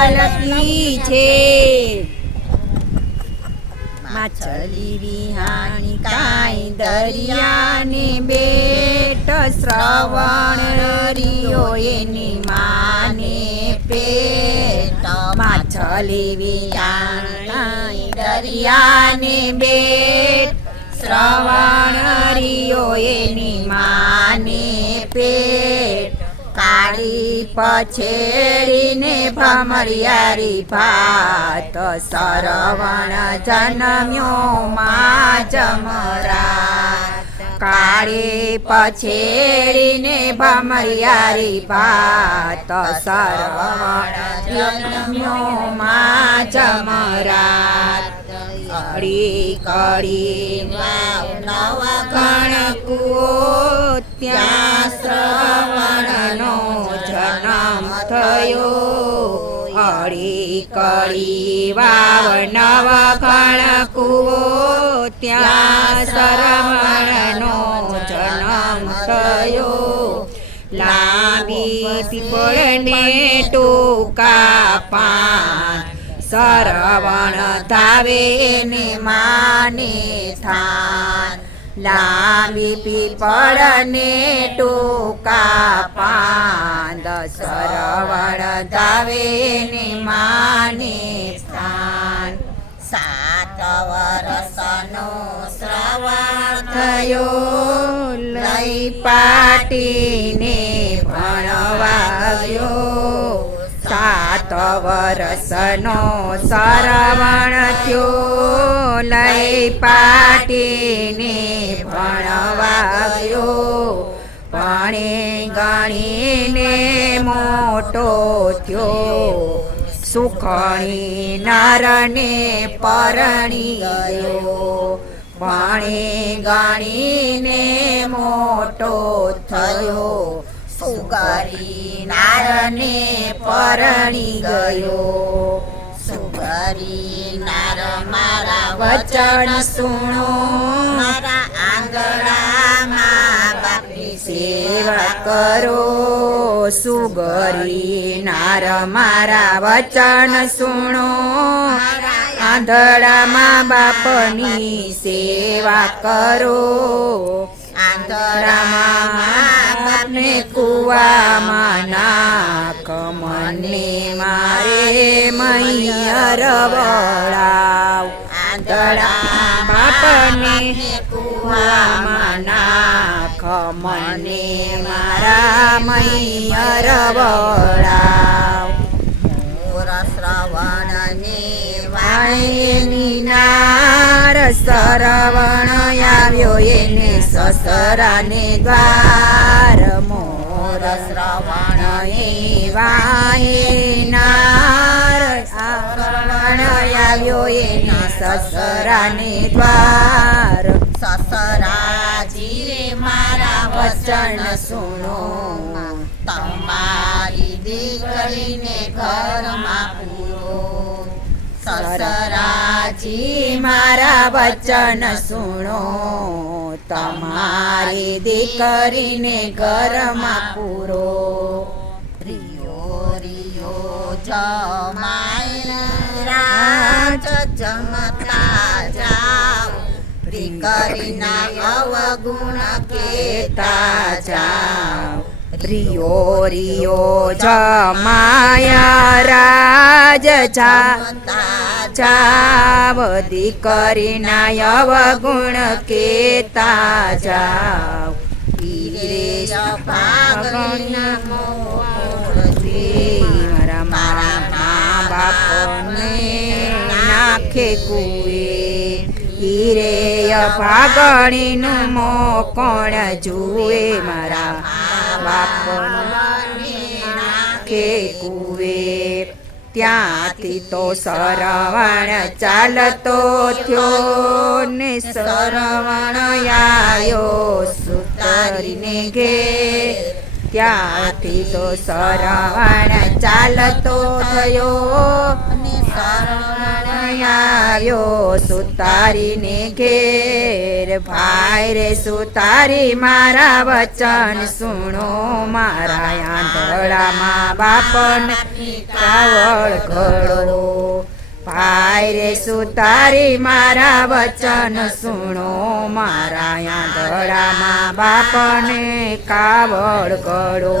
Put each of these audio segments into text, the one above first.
ચાલતી છે માછલી વિહાણી કાંઈ દરિયાને બેટ શ્રવણ રિયો એની માને પેટ માછલી વિહાણી દરિયાને બેટ શ્રવણ રિયો એની માને પેટ કાળી પછેડીને ભમરિયારી ભાત સરવણ જન્મ્યો મા જમરાત કાળી પછેડીને ભમરિયારી ભાત સરવણ જન્મ્યો મા જમરાત કડી કડી નવ કણકુઓ ત્યાં શ્રવણનો જન્મ થયો અડી કડી વાવ નવ કણકુઓ ત્યાં શ્રવણનો જન્મ થયો લાંબી પીપળને ટૂંકા પાન સરવણ ધાવે ને માને થાન લાંબી પીપળને ટૂંકા પાંદ સરવણ ધાવે ને માને સ્થાન 7 વર્ષનો શ્રવણ થયો લઈ પાટીને ભણવા ગયો 7 વર્ષનો શ્રવણ થયો લઈ પાટીને ભણવા ગયો ભણે ગણીને મોટો થયો સુખણી નરને પરણી ગયો ભણે ગણીને મોટો થયો સુગરી નારને પરણી ગયો સુગરી નાર મારા વચન સુણો મારા આંગણામાં બાપની સેવા કરો સુગરી નાર મારા વચન સુણો આંધળામાં બાપની સેવા કરો આંધળામાં બાપને કુવામાં નાખ મને મારે મૈયર વળાવ આંધળા બાપને કુવામાં નાખ મને મારા મૈયર વળાવ મોર શ્રવણને વાણી નાર સરવણ આવ્યો એને સસરાને દ્વાર મોર શ્રવણ એ વાયનાર શ્રવણ આવ્યો એને સસરાને દ્વાર સસરાજી રે મારા વચન સુનો તમારી દીકરીને ઘરમાં પૂરો સસરાજી મારા વચન સુણો તમારી દીકરીને ઘરમાં પૂરો રિયો રિયો જમાય રાજ જમતા જાઓ દીકરીના અવગુણ કેતા જાઓ રિયો રિયો જમાયા રાજ જાવ દીકરીના અવગુણ કેતા જાવ ઈરેશ ભાગના મારા મારા મા બાપને નાખે કુએ હીરેય ભાગણીનું મો કોણ જુએ મારા બાપને નાખે કુએ ત્યાંથી તો સરવણ ચાલતો થયો ને સરવણ આવ્યો સુતરીને ઘેર ત્યાંથી તો શ્રવણ ચાલતો થયો અને શરણ આવ્યો સુતારીને ઘેર ભાઈ રે સુતારી મારા વચન સુણો મારા આંધળામાં બાપને કાવળ ઘડો ભાઈ રે સુતારી મારા વચન સુણો મારા આંધળામાં બાપને કાવળ ઘડો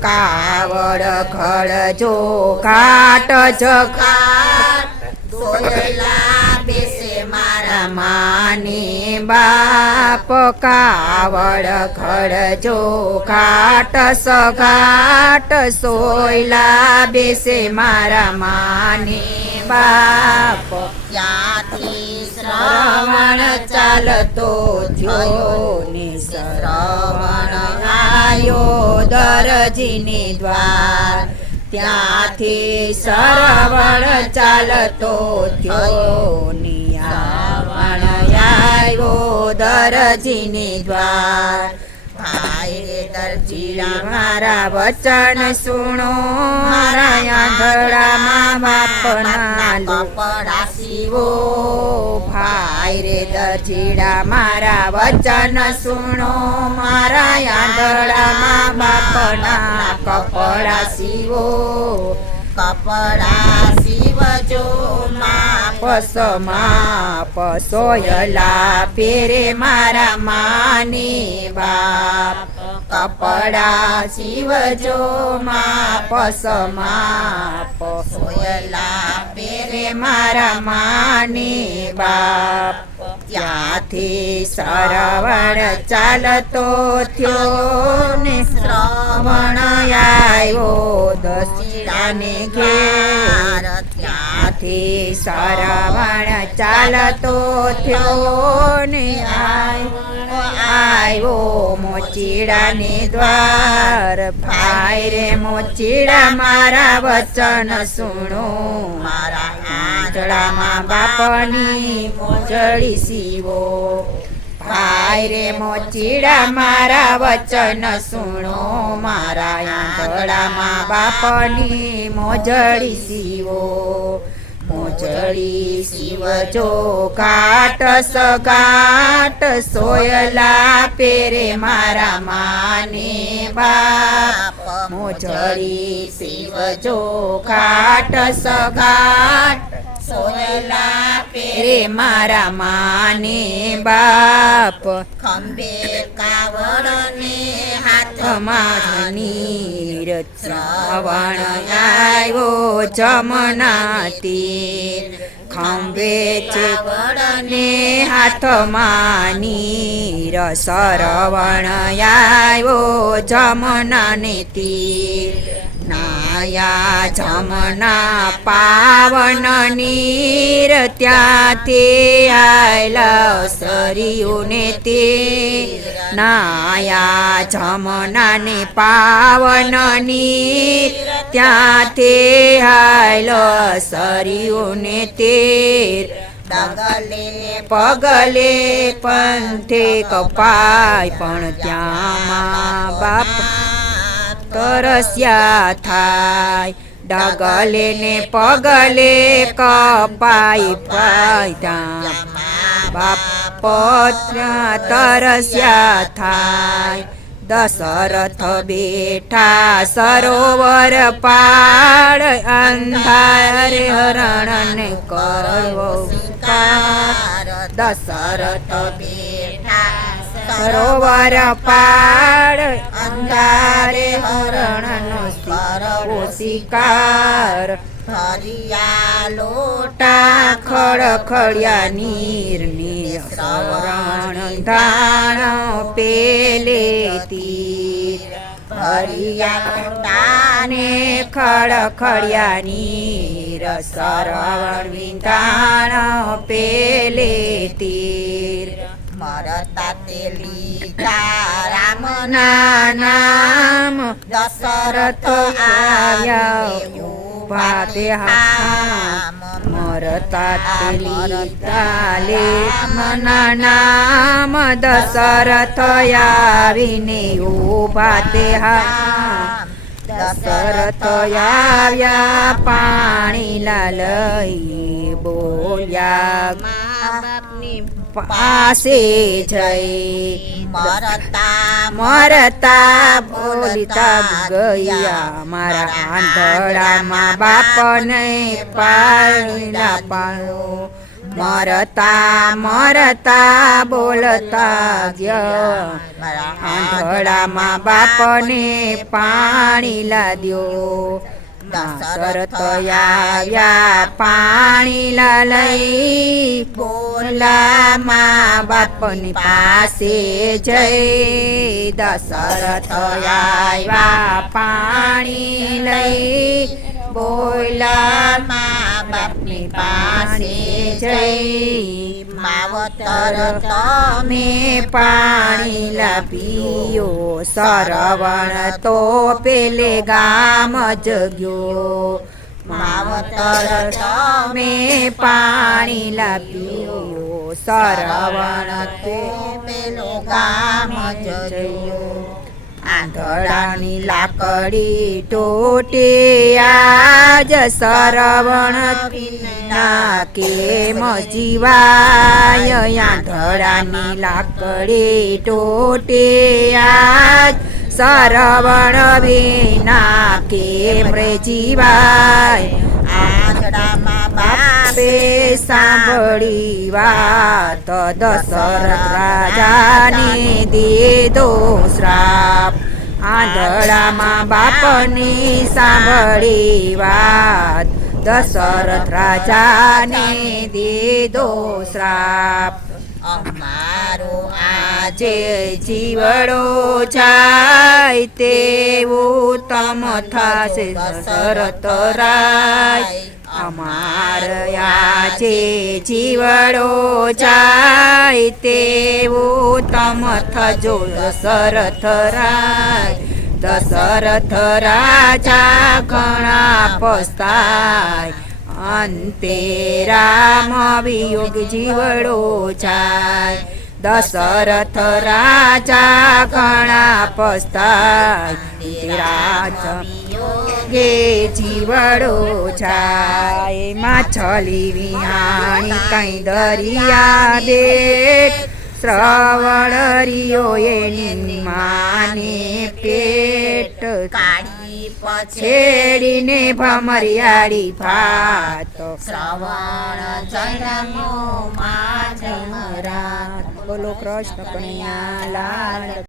કાવળ ઘડજો ઘાટ જઘાટ દોયલા બેસે મારા માની બાપ કાવળ ઘડજો ઘાટ સઘાટ સોયલા બેસે મારા માની બાપ ત્યાંથી શ્રવણ ચાલતો થયો ને શ્રવણ આયો દરજીની દ્વાર ત્યાંથી શ્રવણ ચાલતો થયો નિયાવણ આવ્યો દરજીની દ્વાર ભાઈ રે દરજીડા મારા વચન સુણો મારા આંધળામાં બાપના કપડા શિવો ભાઈ રે દરજીડા મારા વચન સુણો મારા આંધળામાં બાપના કપડા શિવો કપડા શિવજો પસમાં પસોયલા પેરે મારા માની બાપ કપડા શિવજો પસમાં પસોયલા પેરે મારા માની બાપ ત્યાંથી શ્રવણ ચાલતો થયો ને શ્રવણ આવ્યો દશીડાને ઘેર ત્યાંથી શ્રવણ ચાલતો થયો ને આવ્યો મોચીડાને દ્વાર ભાઈ રે મોચીડા મારા વચન સુણો મારા આંધળામાં બાપની મોજડી શિવો ભાઈ રે મોચીડા મારા વચન સુણો મારા આંધળામાં બાપની મોજડી શિવો મોજડી શિવજો ઘાટ સઘાટ સોયલા પેરે મારા માને બાપ મોજડી શિવજો ઘાટ સઘાટ સોયલા પેરે મારા માને બાપ ખંભે કાવડ ને હાથમાં નીર શ્રવણ આવ્યો જમના તીર ખંભે છે ને હાથમાં નીર શ્રવણ આવ્યો જમના ને તીર નાયા જમના પાવન નીર ત્યાંથી આયલા સરિયુને તે નાયા જમનાને પાવન નીર ત્યાંથી આયલા સરિયુને તેર ડગલે પગલે પંથે કપાય પણ ત્યાં બાપ તરસ્યા થાય ડગલે ને પગલે કપાઈ પાય બાપ તરસ્યા થાય દશરથ બેઠા સરોવર પાડ અંધારે હરણને કરવો શિકાર દશરથ બેઠા સરોવર પાડ અંધારે હરણનો કરવો શિકાર હરિયા લોટા ખડખડિયા નીરની શ્રવણ ધાણ પેલે તીર હરિયા લોટાને ખડખડિયા નીર શ્રવણ વિંધાણ પેલે તીર મરતા તે લીધા રામ નામ દશરથ આવ્યા આવ્યો ઉભા તે હા મરતા તે લીધા લેખમના નામ દશરથ આવીને ઉભા તે હા દશરથ આવ્યા પાણી લઈ બોલ્યા મા બાપની પાસે જઈ મરતા બોલતા ગયા મારા આંધળામાં બાપને પાળીલા પાળો મરતા બોલતા ગયા આંધળામાં બાપને પાણી લાદ્યો દશરથ આવ્યા પાણી લઈ બોલા મા બાપની પાસે જઈ દશરથ આવ્યા પાણી લઈ બોલા મા બાપની પાસે જઈ માવતર તમે પાણી લાવ્યો સરવણ તો પેલે ગામ જગ્યો માવતર તમે પાણી લાવ્યો સરવણ તો પેલો ગામ જગ્યો આંધળાની લાકડી ટોટે આજ સરવણ ના કેમ જીવાય આંધળાની લાકડી ટોટે આજ સરવણ વિના કેમ રે જીવાય આંધળામાં બાપે સાંભળી વાત દશરથ રાજાને દીધો શ્રાપ આંધળામાં બાપની સાંભળી વાત દશરથ રાજાને દીધો શ્રાપ અમારો આજે જીવડો જાય તેવું તમ થાશે દશરથ રાય અમાર આજે જીવડો જાય તેવું તમ થજો દશરથ રાય દશરથ રાજા ઘણા પસ્તાય અંતે રામ વિયોગ જીવડો જાય દશરથ રાજા ઘણા પસ્તાય રાજ ગે જીવડો જાય માછલી વિહાણી કઈ દરિયા બેટ શ્રવણ એની માને પેટ કાઢી છેડીને ભમરિયાળી ભાત શ્રવણ જન્મો માં જમરા બોલો કૃષ્ણ કનૈયા લાલ